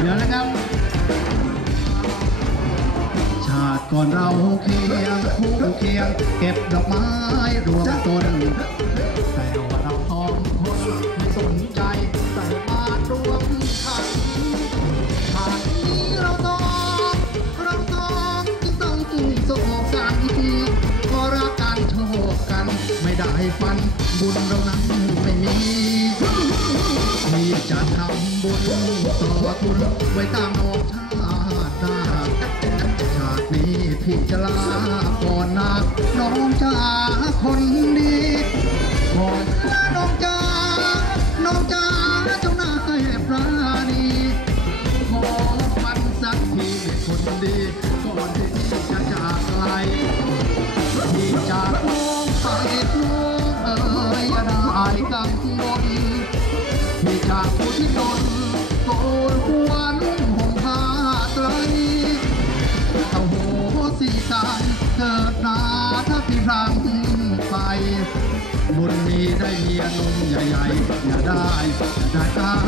เดี๋ยวนะครับ ชาติก่อนเราเคียงคู่เคียง เก็บดอกไม้รวมต้น แต่ว่าเราสองคนไม่สนใจใส่บาตรรวมขันชาตินี้เราสองเราสองจึงต้องโศกกันก็รักกันโชคกัน ไม่ได้ฟันบุญเรานั้นไม่มี จะทำบุญต่อคุณไว้ตามนอกชาติหน้าชาตินี้พี่จะลาก่อนนะน้องจ้าคนดีก่อนนะน้องจ้าน้องจ้าเจ้านายปราณีขอฟันสักทีคนดีก่อนที่ จากผู้ที่นนโกนหวนห่มผ้าไตรเอาโหสีกายเกิดนาถ้าพี่พลังไป บุญมีได้เมียนุ่มใหญ่ๆอย่าได้อย่าได้ตา